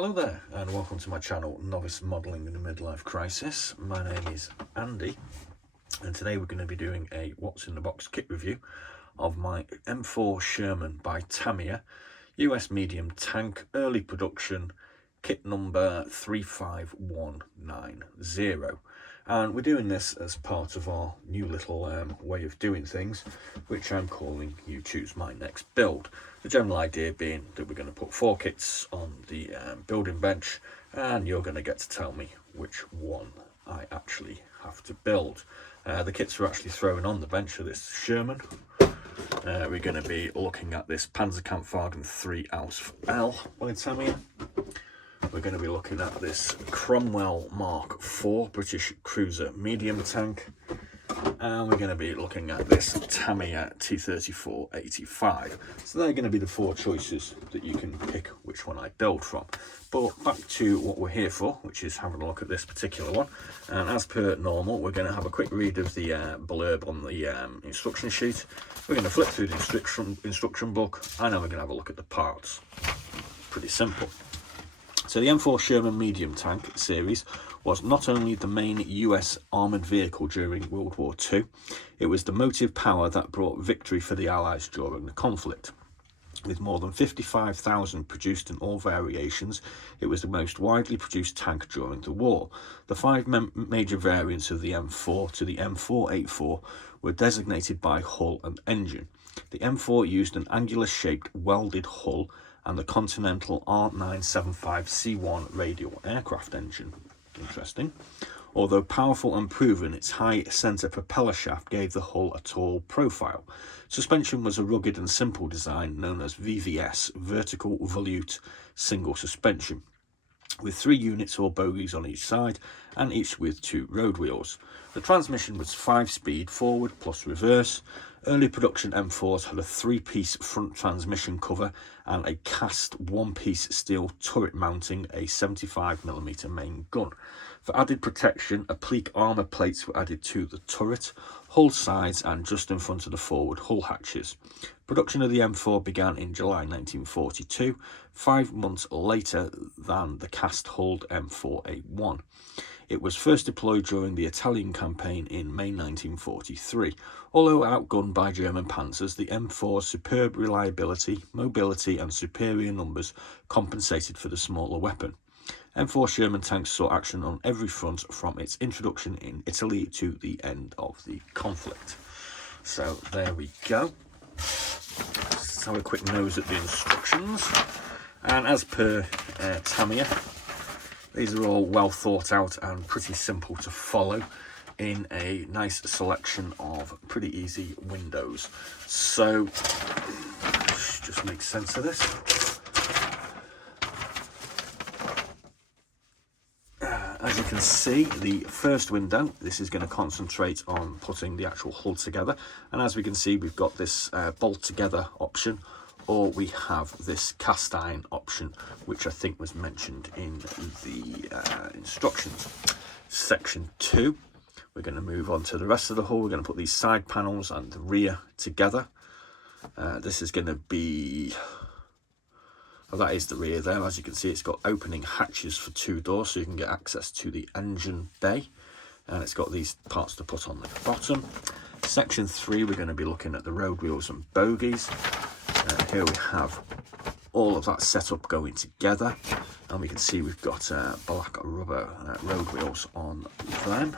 Hello there and welcome to my channel Novice Modelling in a Midlife Crisis. My name is Andy and today we're going to be doing a what's in the box kit review of my M4 Sherman by Tamiya US medium tank early production kit number 35190, and we're doing this as part of our new little way of doing things, which I'm calling You Choose My Next Build. The general idea being that we're going to put 4 kits on the building bench and you're going to get to tell me which one I actually have to build. The kits are actually thrown on the bench of this Sherman. We're going to be looking at this Panzerkampfwagen 3 Ausf L by Tamiya. We're going to be looking at this Cromwell Mark IV British cruiser medium tank, and we're going to be looking at this Tamiya T3485. So they're going to be the 4 choices that you can pick which one I build from. But back to what we're here for, which is having a look at this particular one. And as per normal, we're going to have a quick read of the blurb on the instruction sheet. We're going to flip through the instruction book, and then we're going to have a look at the parts. Pretty simple. So the M4 Sherman medium tank series was not only the main US armoured vehicle during World War II, it was the motive power that brought victory for the Allies during the conflict. With more than 55,000 produced in all variations, it was the most widely produced tank during the war. The 5 major variants of the M4 to the M484 were designated by hull and engine. The M4 used an angular-shaped welded hull and the Continental R975C1 radial aircraft engine. Interesting. Although powerful and proven, its high centre propeller shaft gave the hull a tall profile. Suspension was a rugged and simple design known as VVS, vertical volute single suspension, with 3 units or bogies on each side and each with 2 road wheels. The transmission was 5-speed forward plus reverse. Early production M4s had a 3-piece front transmission cover and a cast 1-piece steel turret mounting a 75mm main gun. For added protection, oblique armour plates were added to the turret, hull sides and just in front of the forward hull hatches. Production of the M4 began in July 1942, 5 months later than the cast-hulled M4A1. It was first deployed during the Italian campaign in May 1943. Although outgunned by German panzers, the M4's superb reliability, mobility and superior numbers compensated for the smaller weapon. M4 Sherman tanks saw action on every front from its introduction in Italy to the end of the conflict. So there we go. Let's have a quick nose at the instructions. And as per Tamiya, these are all well thought out and pretty simple to follow in a nice selection of pretty easy windows. So let's just make sense of this. As you can see, the first window, this is going to concentrate on putting the actual hull together. And as we can see, we've got this bolt together option, or we have this cast iron option, which I think was mentioned in the instructions. Section 2, we're going to move on to the rest of the hull. We're going to put these side panels and the rear together. This is going to be... well, that is the rear there. As you can see, it's got opening hatches for 2 doors, so you can get access to the engine bay. And it's got these parts to put on the bottom. Section 3, we're going to be looking at the road wheels and bogies. Here we have all of that setup going together. And we can see we've got black rubber road wheels on them.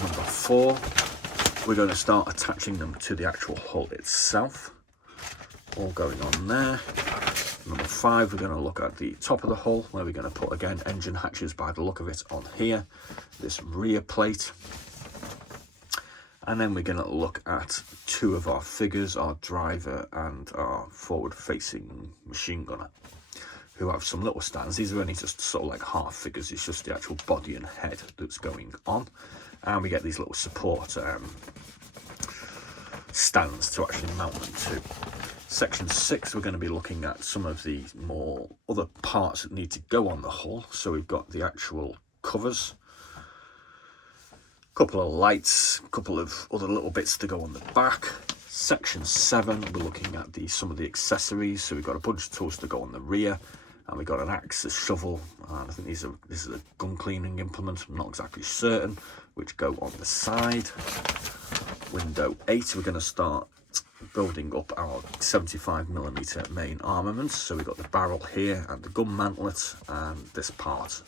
Number 4, we're going to start attaching them to the actual hull itself. All going on there. Number 5, we're going to look at the top of the hull, where we're going to put, again, engine hatches by the look of it on here. This rear plate. And then we're going to look at 2 of our figures, our driver and our forward-facing machine gunner, who have some little stands. These are only just sort of like half figures. It's just the actual body and head that's going on. And we get these little support stands to actually mount them to. Section 6, we're going to be looking at some of the more other parts that need to go on the hull. So we've got the actual covers, a couple of lights, a couple of other little bits to go on the back. Section 7, we're looking at some of the accessories. So we've got a bunch of tools to go on the rear, And we've got an axe, a shovel, and I think this is a gun cleaning implement, I'm not exactly certain, which go on the side. Window 8, we're going to start building up our 75mm main armaments. So we've got the barrel here and the gun mantlet, and this part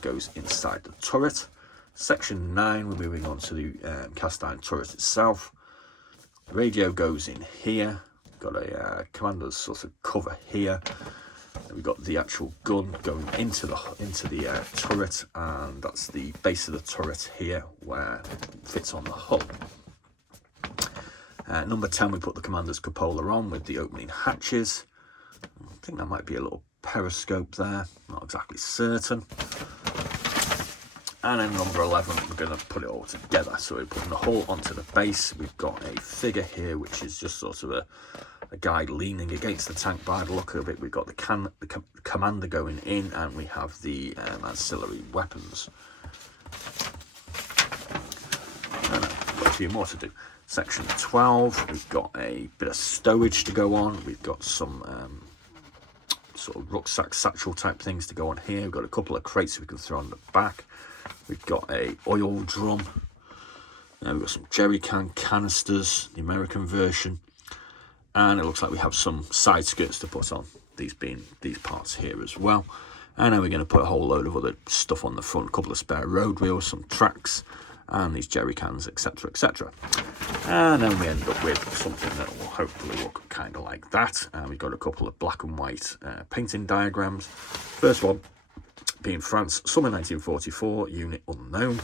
goes inside the turret. Section 9, we're moving on to the cast iron turret itself. The radio goes in here. We've got a commander's sort of cover here. And we've got the actual gun going into the turret, and that's the base of the turret here where it fits on the hull. Number 10, we put the commander's cupola on with the opening hatches. I think that might be a little periscope there, not exactly certain. And then number 11, we're going to put it all together. So we're putting the hull onto the base. We've got a figure here, which is just sort of a guy leaning against the tank by the look of it. We've got the commander going in, and we have the ancillary weapons. And got a few more to do. Section 12, we've got a bit of stowage to go on. We've got some sort of rucksack satchel type things to go on here. We've got a couple of crates we can throw on the back. We've got a oil drum. We've got some jerry can canisters, the American version. And it looks like we have some side skirts to put on, these being these parts here as well. And then we're going to put a whole load of other stuff on the front, a couple of spare road wheels, some tracks, and these jerry cans, etc, etc. And then we end up with something that will hopefully look kind of like that. And we've got a couple of black and white painting diagrams. First one being France, summer 1944, unit unknown.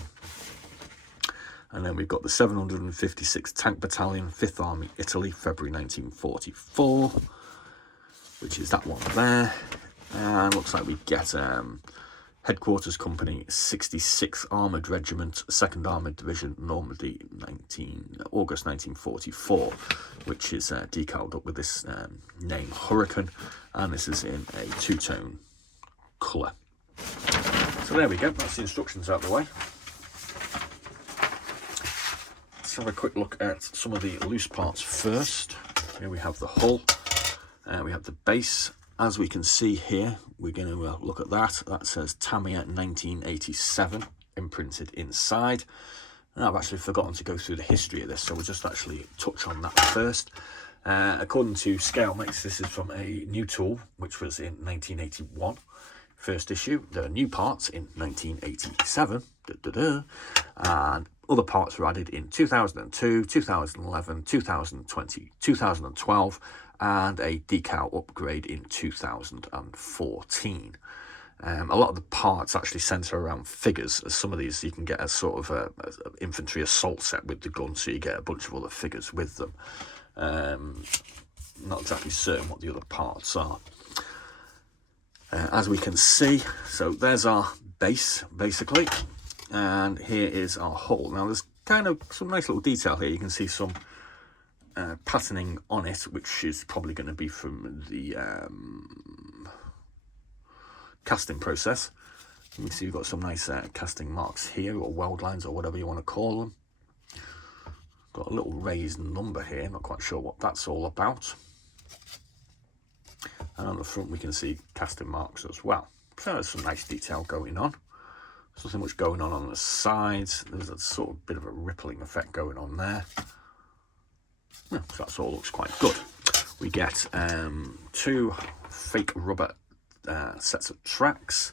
And then we've got the 756th Tank Battalion, 5th Army, Italy, February 1944, which is that one there. And looks like we get Headquarters Company, 66th Armoured Regiment, 2nd Armoured Division, Normandy, August 1944, which is decaled up with this name, Hurricane, and this is in a two-tone colour. So there we go, that's the instructions out of the way. Let's have a quick look at some of the loose parts first. Here we have the hull, we have the base. As we can see here, we're going to look at that. That says Tamiya 1987 imprinted inside. And I've actually forgotten to go through the history of this, so we'll just actually touch on that first. According to Scale Mix, this is from a new tool, which was in 1981. First issue. There are new parts in 1987. And other parts were added in 2002, 2011, 2020, 2012, and a decal upgrade in 2014. A lot of the parts actually centre around figures, as some of these you can get as sort of a infantry assault set with the gun, so you get a bunch of other figures with them. Not exactly certain what the other parts are. As we can see, so there's our base, basically, and here is our hull. Now there's kind of some nice little detail here. You can see some patterning on it, which is probably going to be from the casting process. You can see we've got some nice casting marks here, or weld lines, or whatever you want to call them. Got a little raised number here, not quite sure what that's all about. And on the front we can see casting marks as well. So there's some nice detail going on. There's nothing much going on the sides. There's a sort of bit of a rippling effect going on there. Yeah, so that all looks quite good. We get 2 fake rubber sets of tracks.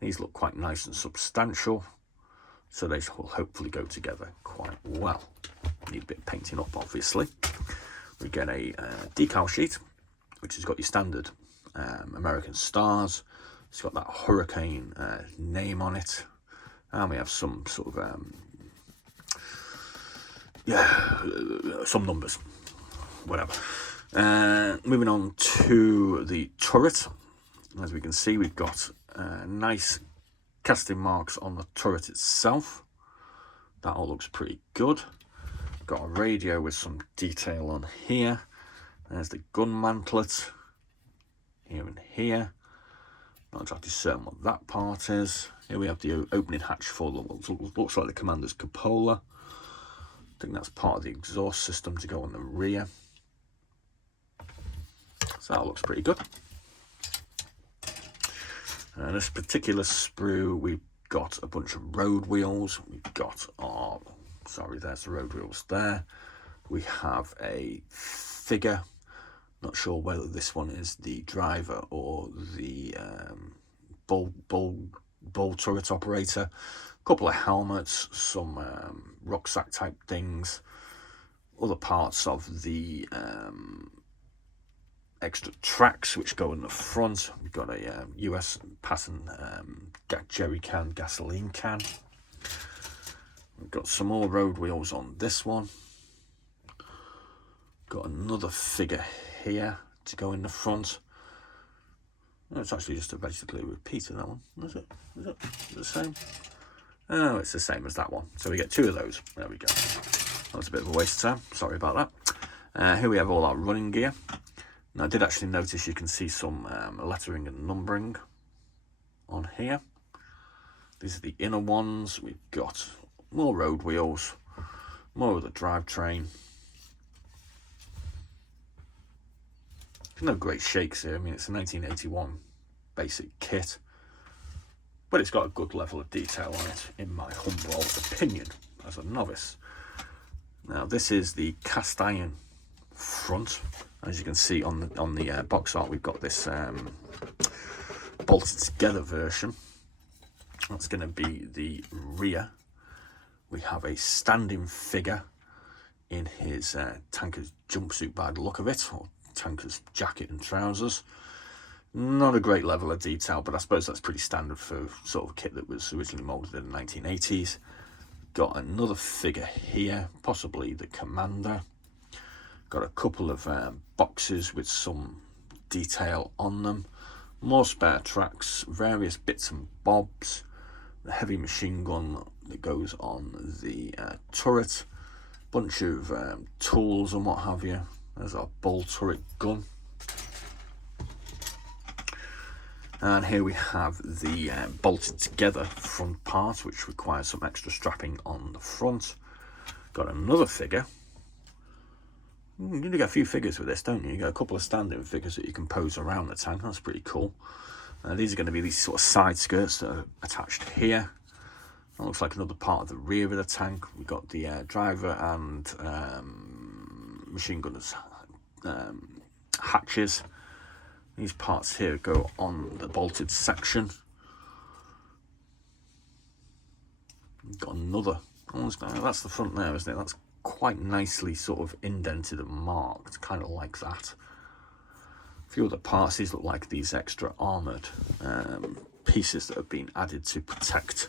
These look quite nice and substantial, so they will hopefully go together quite well. Need a bit of painting up, obviously. We get a decal sheet, which has got your standard American stars. It's got that Hurricane name on it, and we have some sort of some numbers, whatever. Moving on to the turret. As we can see, we've got nice casting marks on the turret itself. That all looks pretty good. Got a radio with some detail on here. There's the gun mantlet here and here. Not exactly certain what that part is. Here we have the opening hatch for the, looks like the commander's cupola. I think that's part of the exhaust system to go on the rear. So that looks pretty good. This particular sprue, we've got a bunch of road wheels. We've got our, sorry, there's the road wheels there. We have a figure. Not sure whether this one is the driver or the bull turret operator. A couple of helmets, some rucksack type things, other parts of the extra tracks which go in the front. We've got a US passing jerry can, gasoline can. We've got some more road wheels on this one. Got another figure here to go in the front. No, it's actually just basically a repeat of that one. Is it? Is it the same? Oh, it's the same as that one. So we get two of those. There we go. That was a bit of a waste of time. Sorry about that. Here we have all our running gear. Now, I did actually notice you can see some lettering and numbering on here. These are the inner ones. We've got more road wheels, more of the drivetrain. No great shakes here. I mean, it's a 1981 basic kit, but it's got a good level of detail on it, in my humble opinion, as a novice. Now, this is the cast iron front. As you can see on the box art, we've got this bolted together version. That's going to be the rear. We have a standing figure in his tanker's jumpsuit by the look of it, or tanker's jacket and trousers. Not a great level of detail, but I suppose that's pretty standard for sort of a kit that was originally moulded in the 1980s. Got another figure here, possibly the commander. Got a couple of boxes with some detail on them. More spare tracks, various bits and bobs. The heavy machine gun that goes on the turret. Bunch of tools and what have you. There's our bull turret gun. And here we have the bolted together front part, which requires some extra strapping on the front. Got another figure. You do get a few figures with this, don't you? You got a couple of standing figures that you can pose around the tank. That's pretty cool. These are going to be these sort of side skirts that are attached here. That looks like another part of the rear of the tank. We've got the driver and machine gunners hatches. These parts here go on the bolted section. We've got another. That's the front there, isn't it? That's quite nicely sort of indented and marked, kind of like that. A few other parts. These look like these extra armoured pieces that have been added to protect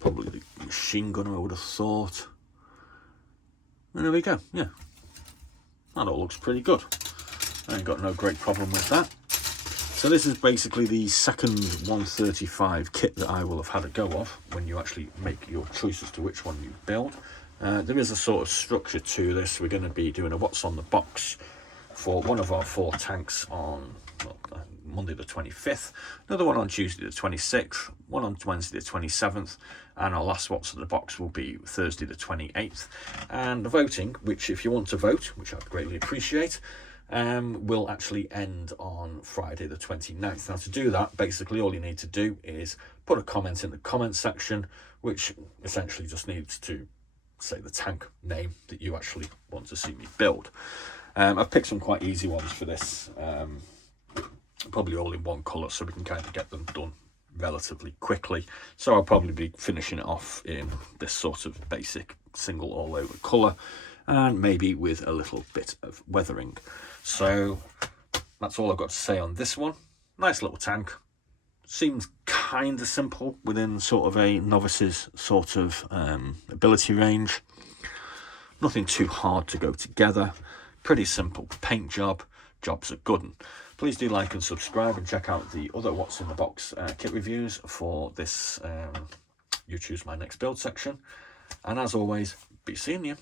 probably the machine gunner, I would have thought. And there we go. Yeah, that all looks pretty good. I ain't got no great problem with that. So this is basically the second 135 kit that I will have had a go of when you actually make your choice as to which one you build. There is a sort of structure to this. We're going to be doing a what's on the box for one of our 4 tanks on Monday the 25th, another one on Tuesday the 26th, one on Wednesday the 27th, and our last what's on the box will be Thursday the 28th. And the voting, which if you want to vote, which I'd greatly appreciate, will actually end on Friday the 29th. Now, to do that, basically all you need to do is put a comment in the comment section, which essentially just needs to say the tank name that you actually want to see me build. I've picked some quite easy ones for this, probably all in one colour, so we can kind of get them done relatively quickly. So I'll probably be finishing it off in this sort of basic single all over colour, and maybe with a little bit of weathering. So that's all I've got to say on this one. Nice little tank. Seems kind of simple within sort of a novice's sort of ability range. Nothing too hard to go together. Pretty simple paint job. Job's a good one. Please do like and subscribe, and check out the other What's in the Box kit reviews for this You Choose My Next Build section. And as always, be seeing you.